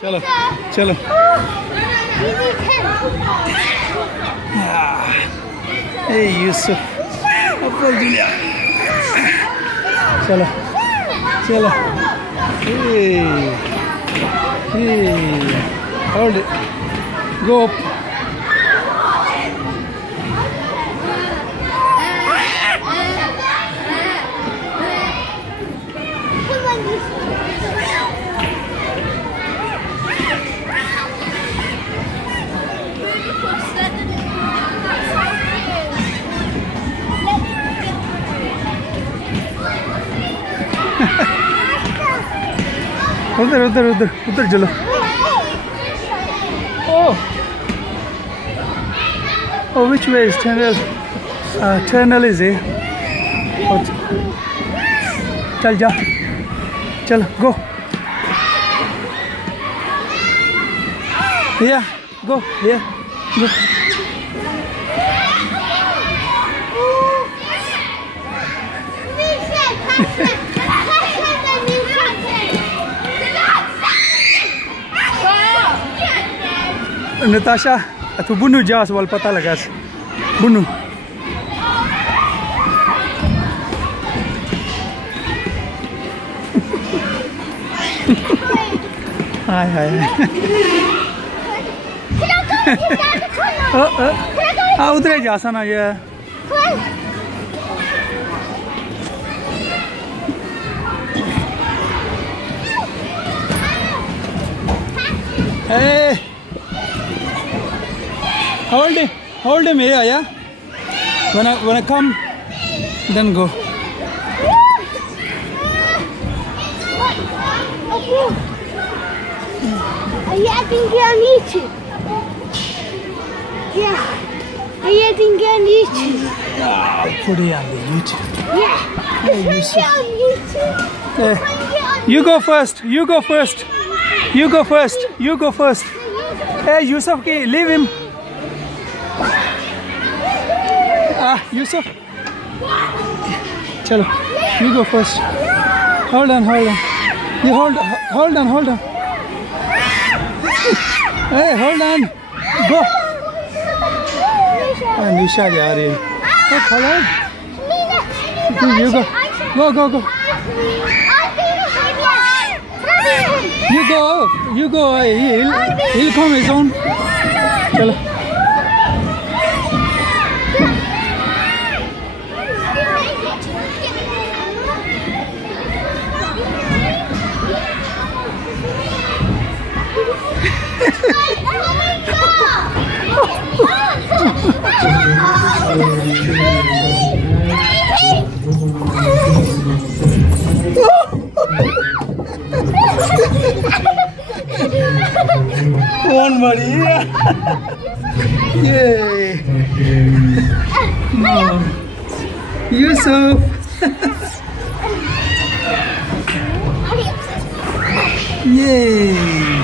चलो चलो ए यूसुफ अब्बल जुलिया चलो चलो hold it go up उधर उधर उधर उधर चलो oh which way is tunnel tunnel is here चल जा चल go yeah go yeah go Natasha, tu bunuh jas wal pata lagas. Bunuh. Hai hai. उधर जा सना ये. Hey. Hold him here, yeah. When I come, then go. I think on YouTube. Yeah, I think on YouTube. Ah, put it on the YouTube. Yeah, it's on YouTube. You go first. You go first. You go first. You go first. Hey, Yusuf, leave him. Yusuf. Chalo, you go first. Hold on. You hold on. Hey, hold on. Go. Nisha जा रही है. Hello. You go. Go. You go. He'll come his own. Chalo. One Maria. Yay. No. Yusuf. Yay.